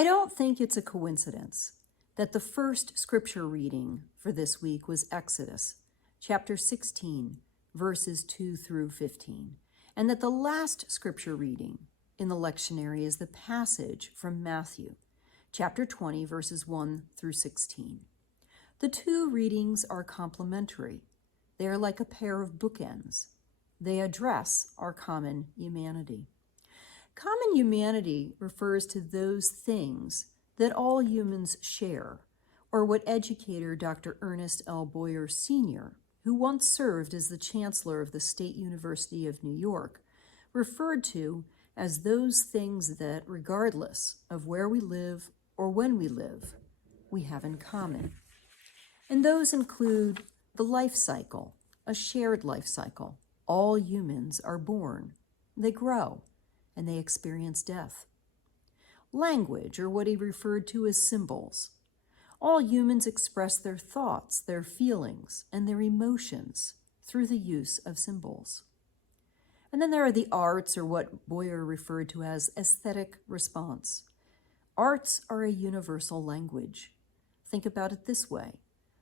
I don't think it's a coincidence that the first scripture reading for this week was Exodus, chapter 16, verses 2 through 15, and that the last scripture reading in the lectionary is the passage from Matthew, chapter 20, verses 1 through 16. The two readings are complementary. They are like a pair of bookends. They address our common humanity. Common humanity refers to those things that all humans share, or what educator Dr. Ernest L. Boyer Sr., who once served as the chancellor of the State University of New York, referred to as those things that, regardless of where we live or when we live, we have in common. And those include the life cycle, a shared life cycle. All humans are born, they grow, and they experience death. Language, or what he referred to as symbols. All humans express their thoughts, their feelings, and their emotions through the use of symbols. And then there are the arts, or what Boyer referred to as aesthetic response. Arts are a universal language. Think about it this way.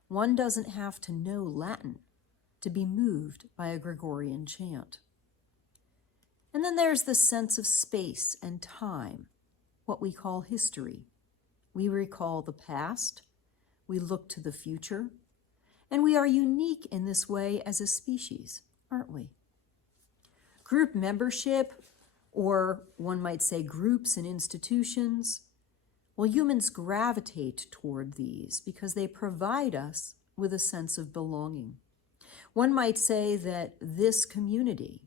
One doesn't have to know Latin to be moved by a Gregorian chant. And then there's the sense of space and time, what we call history. We recall the past, we look to the future, and we are unique in this way as a species, aren't we? Group membership, or one might say groups and institutions, well, humans gravitate toward these because they provide us with a sense of belonging. One might say that this community,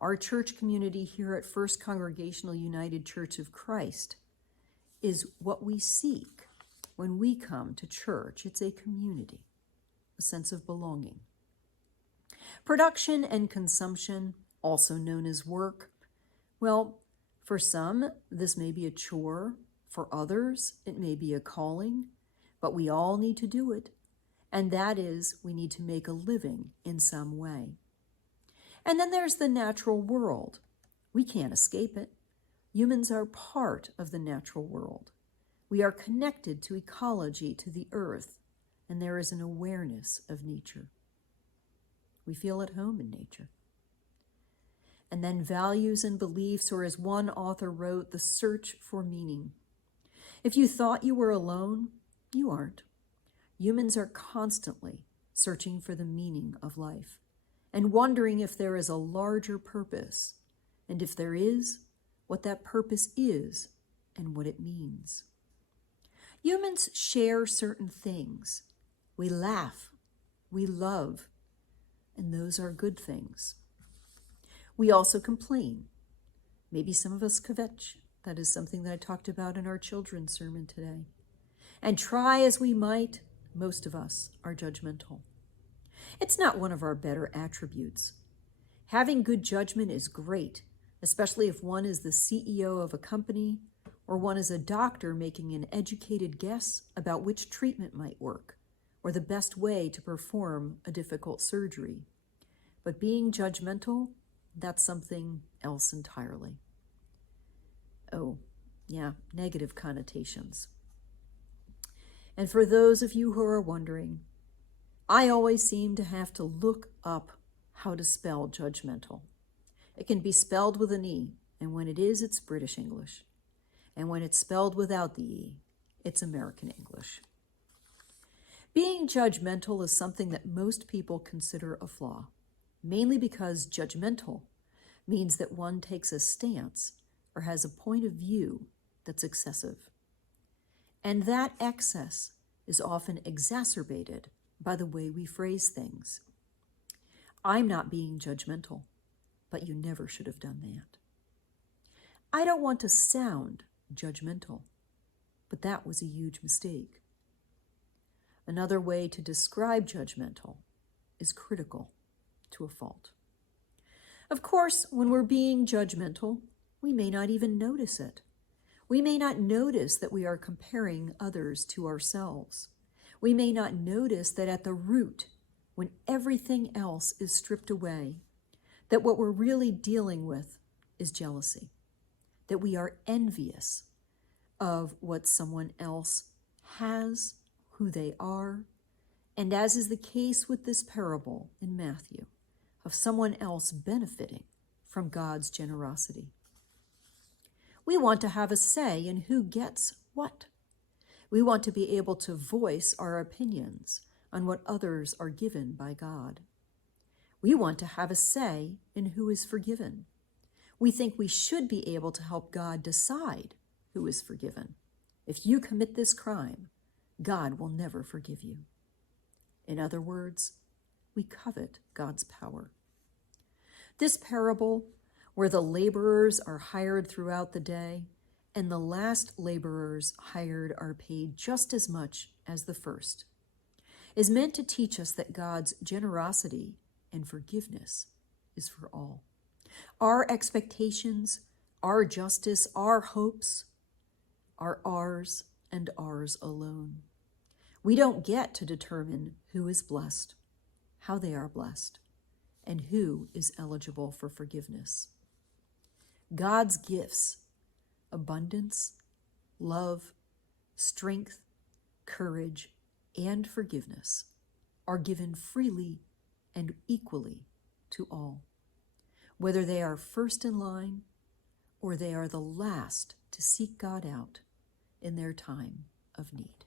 our church community here at First Congregational United Church of Christ, is what we seek when we come to church. It's a community, a sense of belonging. Production and consumption, also known as work, well, for some, this may be a chore. For others, it may be a calling, but we all need to do it. And that is, we need to make a living in some way. And then there's the natural world. We can't escape it. Humans are part of the natural world. We are connected to ecology, to the earth, and there is an awareness of nature. We feel at home in nature. And then values and beliefs, or as one author wrote, the search for meaning. If you thought you were alone, you aren't. Humans are constantly searching for the meaning of life and wondering if there is a larger purpose, and if there is, what that purpose is and what it means. Humans share certain things. We laugh, we love, and those are good things. We also complain. Maybe some of us kvetch. That is something that I talked about in our children's sermon today. And try as we might, most of us are judgmental. It's not one of our better attributes. Having good judgment is great, especially if one is the CEO of a company or one is a doctor making an educated guess about which treatment might work or the best way to perform a difficult surgery. But being judgmental, that's something else entirely. Oh, yeah, negative connotations. And for those of you who are wondering, I always seem to have to look up how to spell judgmental. It can be spelled with an E, and when it is, it's British English. And when it's spelled without the E, it's American English. Being judgmental is something that most people consider a flaw, mainly because judgmental means that one takes a stance or has a point of view that's excessive. And that excess is often exacerbated by the way we phrase things. I'm not being judgmental, but you never should have done that. I don't want to sound judgmental, but that was a huge mistake. Another way to describe judgmental is critical to a fault. Of course, when we're being judgmental, we may not even notice it. We may not notice that we are comparing others to ourselves. We may not notice that at the root, when everything else is stripped away, that what we're really dealing with is jealousy, that we are envious of what someone else has, who they are, and as is the case with this parable in Matthew, of someone else benefiting from God's generosity. We want to have a say in who gets what. We want to be able to voice our opinions on what others are given by God. We want to have a say in who is forgiven. We think we should be able to help God decide who is forgiven. If you commit this crime, God will never forgive you. In other words, we covet God's power. This parable, where the laborers are hired throughout the day and the last laborers hired are paid just as much as the first, is meant to teach us that God's generosity and forgiveness is for all. Our expectations, our justice, our hopes are ours and ours alone. We don't get to determine who is blessed, how they are blessed, and who is eligible for forgiveness. God's gifts, abundance, love, strength, courage, and forgiveness, are given freely and equally to all, whether they are first in line or they are the last to seek God out in their time of need.